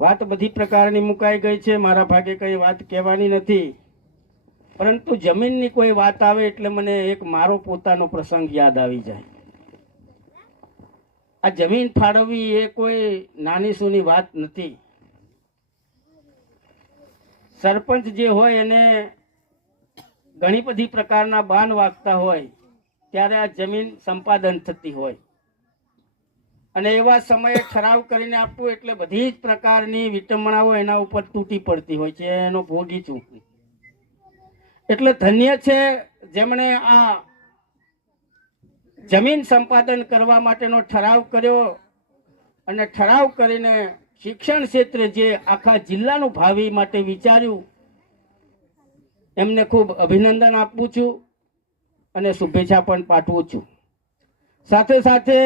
વાત બધી પ્રકારની મુકાઈ ગઈ છે, મારા ભાગે કઈ વાત કહેવાની નથી, પરંતુ જમીનની કોઈ વાત આવે એટલે મને એક મારો પોતાનો પ્રસંગ યાદ આવી જાય. આ જમીન ફાળવવી એ કોઈ નાની સૂની વાત નથી. સરપંચ જે હોય એને ઘણી બધી પ્રકારના બાન વાગતા હોય ત્યારે આ જમીન સંપાદન થતી હોય, અને એવા સમયે ઠરાવ કરીને આપવું એટલે બધી જ પ્રકારની વિટંબણાઓ એના ઉપર તૂટી પડતી હોય છે. એનો ભોગી છું. એટલે ધન્ય છે જેમણે આ જમીન સંપાદન કરવા માટેનો ઠરાવ કર્યો, અને ઠરાવ કરીને શિક્ષણ ક્ષેત્રે જે આખા જિલ્લાનું ભાવિ માટે વિચાર્યું, એમને ખૂબ અભિનંદન આપું છું અને શુભેચ્છા પણ પાઠવું છું. સાથે સાથે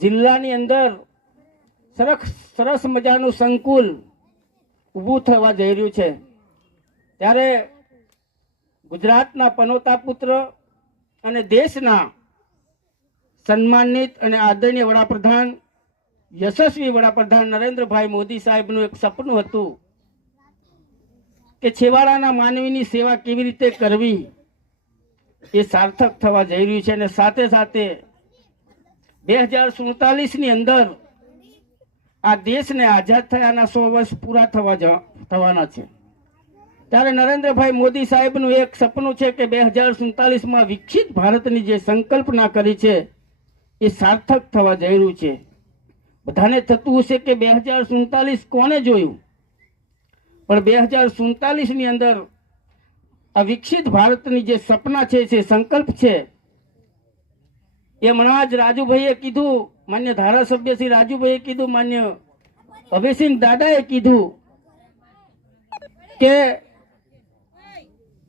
જિલ્લાની અંદર સરસ મજાનું સંકુલ ઊભું થવા જઈ રહ્યું છે, ત્યારે ગુજરાતના પનોતા પુત્ર અને દેશના સન્માનિત અને આદરણીય વડાપ્રધાન, યશસ્વી વડાપ્રધાન નરેન્દ્રભાઈ મોદી સાહેબનું એક સપનું હતું કે છેવાડાના માનવીની સેવા કેવી રીતે કરવી, એ સાર્થક થવા જઈ રહ્યું છે. અને સાથે સાથે 2047ની અંદર આ દેશને આઝાદ થયાના 100 વર્ષ પૂરા થવાના છે. ત્યારે નરેન્દ્રભાઈ મોદી સાહેબનું એક સપનું છે કે 2047માં વિકસિત ભારતની જે સંકલ્પના કરી છે એ સાર્થક થવા જઈ રહ્યું છે. બધાને થતું હશે કે 2047 કોને જોયું, પણ 2047ની અંદર આ વિકસિત ભારતની જે સપના છે, જે સંકલ્પ છે, એ હમણાં જ રાજુભાઈએ કીધું, માન્ય ધારાસભ્ય શ્રી રાજુભાઈએ કીધું, માન્ય અભયસિંહ દાદાએ કીધું કે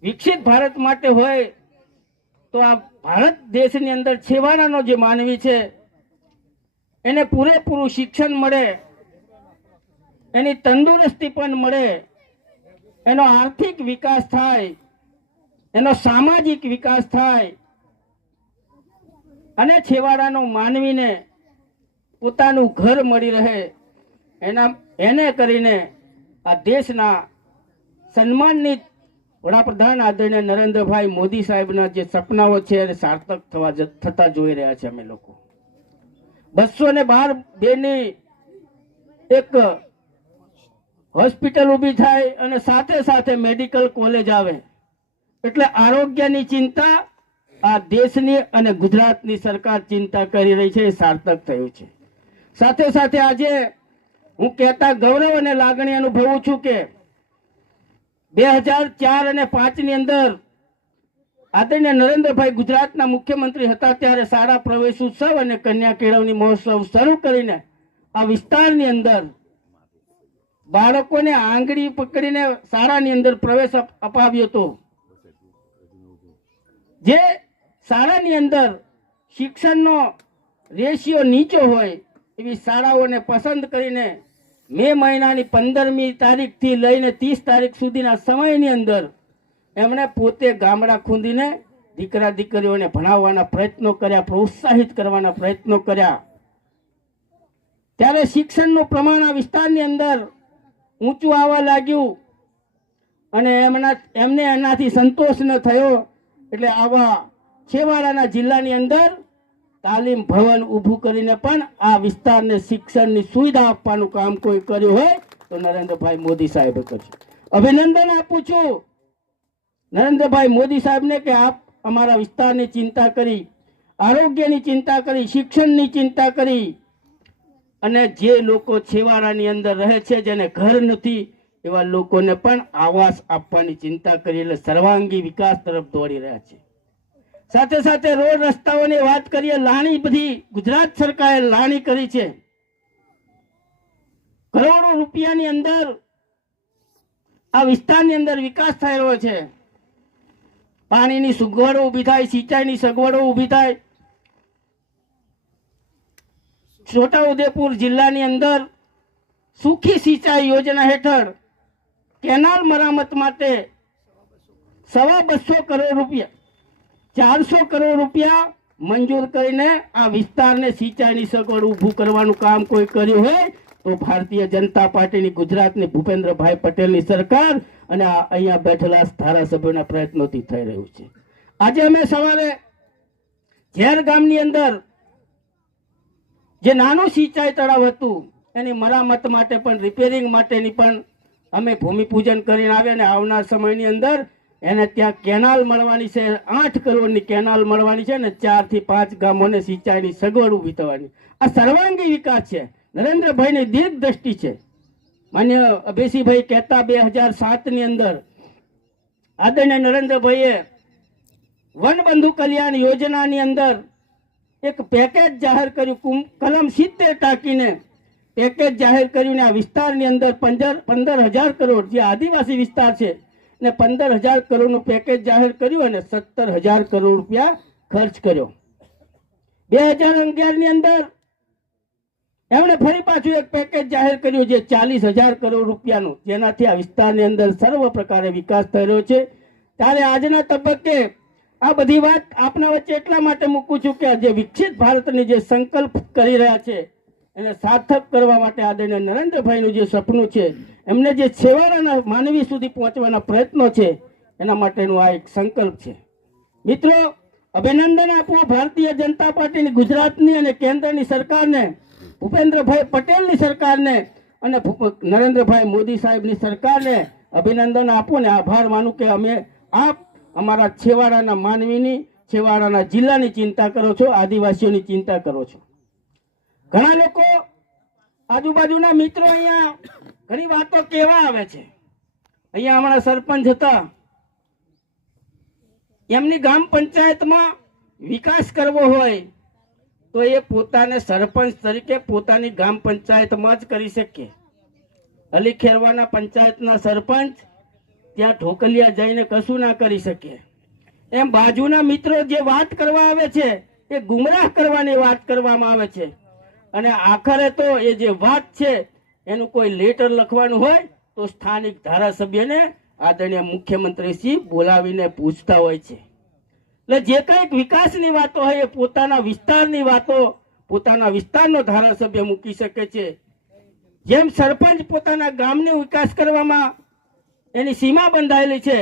વિકસિત ભારત માટે હોય તો આ ભારત દેશની અંદર છેવાડાનો જે માનવી છે એને પૂરેપૂરું શિક્ષણ મળે, એની તંદુરસ્તી પણ મળે, એનો આર્થિક વિકાસ થાય, એનો સામાજિક વિકાસ થાય, અને છેવાડાનો માનવીને પોતાનું ઘર મળી રહે, એને કરીને આ દેશના સન્માનિત વડાપ્રધાન આદરણીય નરેન્દ્રભાઈ મોદી સાહેબના જે સપનાઓ છે એ સાર્થક થતા જોઈ રહ્યા છે. અમે લોકો 212 બેડની એક હોસ્પિટલ ઊભી થાય અને સાથે સાથે મેડિકલ કોલેજ આવે, એટલે આરોગ્યની ચિંતા આ દેશની અને ગુજરાતની સરકાર ચિંતા કરી રહી છે, એ સાર્થક થયું છે. સાથે સાથે આજે હું કહેતા ગૌરવ અને લાગણી અનુભવું છું કે 2004 અને 5ની અંદર આદરણીય નરેન્દ્રભાઈ ગુજરાતના મુખ્યમંત્રી હતા ત્યારે શાળા પ્રવેશ ઉત્સવ અને કન્યા કેળવણી મહોત્સવ શરૂ કરીને આ વિસ્તારની અંદર બાળકોને આંગળી પકડીને શાળાની અંદર પ્રવેશ અપાવ્યો હતો. જે શાળાની અંદર શિક્ષણનો રેશિયો નીચો હોય એવી શાળાઓને પસંદ કરીને મે મહિનાની 15મી તારીખથી લઈને 30 તારીખ સુધીના સમયની અંદર એમણે પોતે ગામડા ખૂંદીને દીકરા દીકરીઓને ભણાવવાના પ્રયત્નો કર્યા, પ્રોત્સાહિત કરવાના પ્રયત્નો કર્યા. ત્યારે શિક્ષણનું પ્રમાણ આ વિસ્તારની અંદર ઊંચું આવવા લાગ્યું, અને એમને એનાથી સંતોષ ન થયો, એટલે આવા છેવાડાના જિલ્લાની અંદર તાલીમ ભવન ઊભું કરીને પણ આ વિસ્તારને શિક્ષણની સુવિધા આપવાનું કામ કોઈ કર્યું હોય તો નરેન્દ્રભાઈ મોદી સાહેબે કર્યું. અભિનંદન આપું છું નરેન્દ્રભાઈ મોદી સાહેબને કે આપ અમારા વિસ્તારની ચિંતા કરી, આરોગ્યની ચિંતા કરી, શિક્ષણની ચિંતા કરી, અને જે લોકો છેવાડાની અંદર રહે છે, જેને ઘર નથી, એવા લોકોને પણ આવાસ આપવાની ચિંતા કરી, એટલે સર્વાંગી વિકાસ તરફ દોડી રહ્યા છે. સાથે સાથે રોડ રસ્તાઓની વાત કરીએ, લાણી બધી ગુજરાત સરકારે લાણી કરી છે. કરોડો રૂપિયાની અંદર આ વિસ્તારની અંદર વિકાસ થયેલો છે. પાણીની સગવડો ઊભી થાય, સિંચાઈની સગવડો ઊભી થાય. છોટાઉદેપુર જિલ્લાની અંદર સુખી સિંચાઈ યોજના હેઠળ કેનાલ મરામત માટે 250 કરોડ રૂપિયા, 400 કરોડ રૂપિયા મંજૂર કરીને આ વિસ્તારને સિંચાઈની સગવડ ઊભું કરવાનું કામ કોઈ કર્યું હોય તો ભારતીય જનતા પાર્ટીની ગુજરાતની ભૂપેન્દ્રભાઈ પટેલની સરકાર અને અહીંયા બેઠેલા ધારાસભ્યોના પ્રયત્નોથી થઈ રહ્યું છે. આજે અમે સવારે ઝેર ગામની અંદર જે નાનું સિંચાઈ તળાવ હતું એની મરામત માટે પણ રિપેરિંગ માટેની પણ અમે ભૂમિપૂજન કરીને આવ્યા અને આવનાર સમયની અંદર એને ત્યાં કેનાલ મળવાની છે. 8 કરોડની કેનાલ મળવાની છે અને 4 થી 5 ગામોને સિંચાઈની સગવડ ઊભી થવાની. આ સર્વાંગી વિકાસ છે. નરેન્દ્રભાઈની દીર્ઘ દ્રષ્ટિ છે. માન્ય અભેસીભાઈ કહેતા 2007ની અંદર આદરણીય નરેન્દ્રભાઈએ વનબંધુ કલ્યાણ યોજનાની અંદર એક પેકેજ જાહેર કર્યું. કલમ 70 ટાંકીને પેકેજ જાહેર કર્યું ને આ વિસ્તારની અંદર 15,000 કરોડ જે આદિવાસી વિસ્તાર છે ને 15,000 કરોડનું પેકેજ જાહેર કર્યું અને 17,000 કરોડ રૂપિયા ખર્ચ કર્યો. 2011ની અંદર એમણે ફરી પાછું એક પેકેજ જાહેર કર્યું જે 40,000 કરોડ રૂપિયાનું, જેનાથી આ વિસ્તારની અંદર સર્વ પ્રકારે વિકાસ થઈ રહ્યો છે. ત્યારે આજના તબક્કે આ બધી વાત આપના વચ્ચે એટલા માટે મૂકું છું કે જે વિકસિત ભારતની જે સંકલ્પ કરી રહ્યા છે એને સાર્થક કરવા માટે આદરણીય નરેન્દ્રભાઈનું જે સપનું છે, એમને જે છેવાડાના માનવી સુધી પહોંચવાના પ્રયત્નો છે, એના માટેનું આ એક સંકલ્પ છે. મિત્રો, અભિનંદન આપું ભારતીય જનતા પાર્ટીની ગુજરાતની અને કેન્દ્રની સરકારને, ભૂપેન્દ્રભાઈ પટેલની સરકારને અને નરેન્દ્રભાઈ મોદી સાહેબની સરકારને અભિનંદન આપું ને આભાર માનું કે અમે આપ અમારા છેવાડાના માનવીની, છેવાડાના જિલ્લાની ચિંતા કરો છો, આદિવાસીઓની ચિંતા કરો છો. ઘણા લોકો આજુબાજુના મિત્રો અહીંયા ઘણી વાતો કહેવા આવે છે. અહીંયા હમણાં સરપંચ હતા, એમની ગ્રામ પંચાયતમાં વિકાસ કરવો હોય તો એ પોતાને સરપંચ તરીકે પોતાની ગ્રામ પંચાયતમાં જ કરી શકે. અલી ખેરવાના પંચાયતના સરપંચ ત્યાં ઢોકલિયા જઈને કશું ના કરી શકે. એમ બાજુના મિત્રો જે વાત કરવા આવે છે એ ગુમરાહ કરવાની વાત કરવામાં આવે છે અને આખરે તો એ જે વાત છે એનું કોઈ લેટર લખવાનું હોય તો સ્થાનિક ધારાસભ્યને આદરણીય મુખ્યમંત્રીશ્રી બોલાવીને પૂછતા હોય છે. એટલે જે કંઈક વિકાસની વાતો હોય એ પોતાના વિસ્તારની વાતો પોતાના વિસ્તારનો ધારાસભ્ય મૂકી શકે છે. જેમ સરપંચ પોતાના ગામનો વિકાસ કરવામાં એની સીમા બંધાયેલી છે,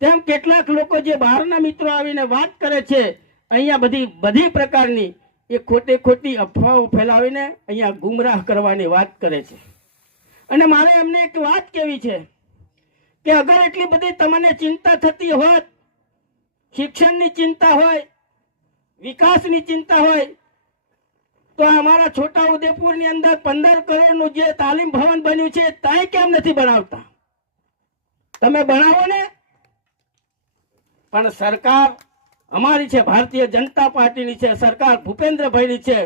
તેમ કેટલાક લોકો જે બહારના મિત્રો આવીને વાત કરે છે અહીંયા બધી પ્રકારની એ ખોટી અફવાઓ ફેલાવીને અહીંયા ગુમરાહ કરવાની વાત કરે છે. અને મારે એમને એક વાત કહેવી છે કે અગર એટલી બધી તમને ચિંતા થતી હોત, શિક્ષણની ચિંતા હોય, વિકાસની ચિંતા હોય, તો અમારા છોટા ઉદેપુરની અંદર 15 કરોડનું જે તાલીમ ભવન બન્યું છે તાય કેમ નથી બનાવતા? તમે બનાવો ને. પણ સરકાર અમારી છે, ભારતીય જનતા પાર્ટીની છે, સરકાર ભૂપેન્દ્રભાઈની છે,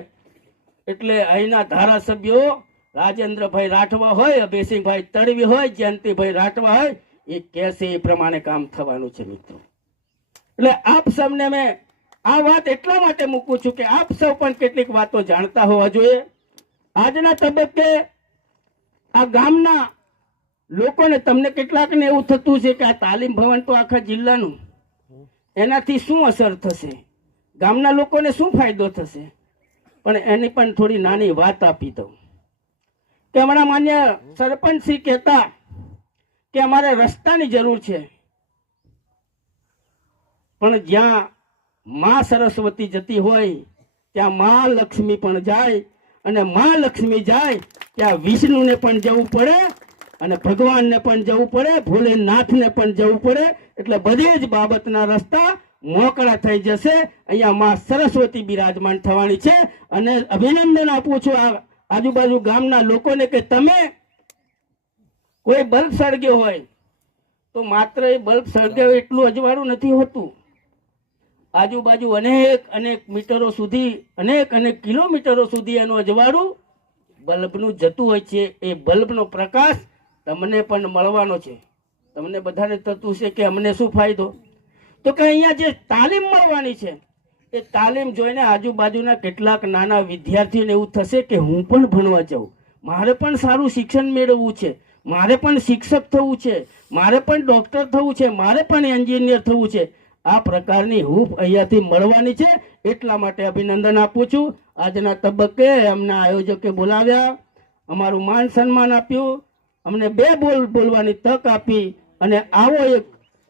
એટલે અહીંના ધારાસભ્યો રાજેન્દ્રભાઈ રાઠવા હોય, અભયસિંહભાઈ તડવી હોય, જયંતિભાઈ રાઠવા હોય, એ કહેશે એ પ્રમાણે કામ થવાનું છે. મિત્રો, એટલે આપ સૌને મેં આ વાત એટલા માટે મૂકું છું કે આપ સૌ પણ કેટલીક વાતો જાણતા હોવા જોઈએ. આજના તબક્કે આ ગામના લોકોને, તમને કેટલાકને એવું થતું છે કે આ તાલીમ ભવન તો આખા જિલ્લાનું, એનાથી શું અસર થશે, ગામના લોકોને શું ફાયદો થશે? પણ એની પણ થોડી નાની વાત આપી દઉં કે હમણાં માન્ય સરપંચ શ્રી કહેતા કે અમારે રસ્તાની જરૂર છે, પણ જ્યાં માં સરસ્વતી જતી હોય ત્યાં માં લક્ષ્મી પણ જાય, અને માં લક્ષ્મી જાય ત્યાં વિષ્ણુને પણ જવું પડે અને ભગવાનને પણ જવું પડે, ભોલેનાથને પણ જવું પડે. એટલે બધી જ બાબતના રસ્તા મોકળા થઈ જશે. અહીંયા માં સરસ્વતી બિરાજમાન થવાની છે. અને અભિનંદન આપું છું આ આજુબાજુ ગામના લોકોને કે તમે કોઈ બલ્બ સળગ્યો હોય તો માત્ર એ બલ્બ સળગ્યો એટલું અજવાળું નથી હોતું. આજુબાજુ અનેક મીટરો સુધી, અનેક કિલોમીટરો સુધી એનું અજવાળું બલ્બનું જતું હોય છે. એ બલ્બનો પ્રકાશ તમને પણ મળવાનો છે. તમને બધાને થતું છે કે અમને શું ફાયદો? તો કે અહીંયા જે તાલીમ મળવાની છે એ તાલીમ જોઈને આજુબાજુના કેટલાક નાના વિદ્યાર્થીઓને એવું થશે કે હું પણ ભણવા જાઉં, મારે પણ સારું શિક્ષણ મેળવવું છે, મારે પણ શિક્ષક થવું છે, મારે પણ ડૉક્ટર થવું છે, મારે પણ એન્જિનિયર થવું છે. આ પ્રકારની હૂફ અહીંયાથી મળવાની છે. એટલા માટે અભિનંદન આપું છું. આજના તબક્કે અમને આયોજકે બોલાવ્યા, અમારું માન સન્માન આપ્યું, અમને 2 બોલ બોલવાની તક આપી અને આવો એક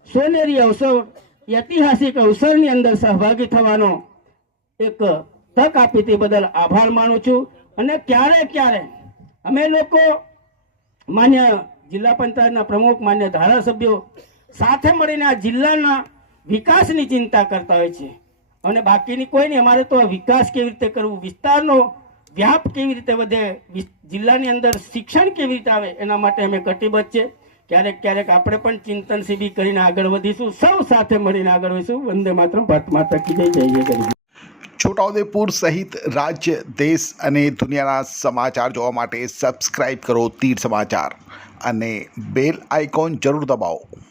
સોનેરી અવસર, ઐતિહાસિક અવસરની અંદર સહભાગી થવાનો એક તક આપી તે બદલ આભાર માનું છું. અને ક્યારે અમે લોકો માન્ય જિલ્લા પંચાયતના પ્રમુખ, માન્ય ધારાસભ્યો સાથે મળીને આ જિલ્લાના વિકાસની ચિંતા કરતા હોય છે અને બાકીની કોઈ નહીં. અમારે તો આ વિકાસ કેવી રીતે કરવું, વિસ્તારનો વ્યાપ કેવી રીતે વધે, જિલ્લાની અંદર શિક્ષણ કેવી રીતે આવે, એના માટે અમે કટિબદ્ધ છે. ક્યારેક આપણે પણ ચિંતન શિબિર કરીને આગળ વધીશું, સૌ સાથે મળીને આગળ વધીશું. વંદે માતરમ, ભારત માતા કી જય, જય જય ગરીબ. છોટાઉદેપુર સહિત રાજ્ય, દેશ અને દુનિયાના સમાચાર જોવા માટે સબસ્ક્રાઇબ કરો તીર સમાચાર અને બેલ આઇકોન જરૂર દબાવો.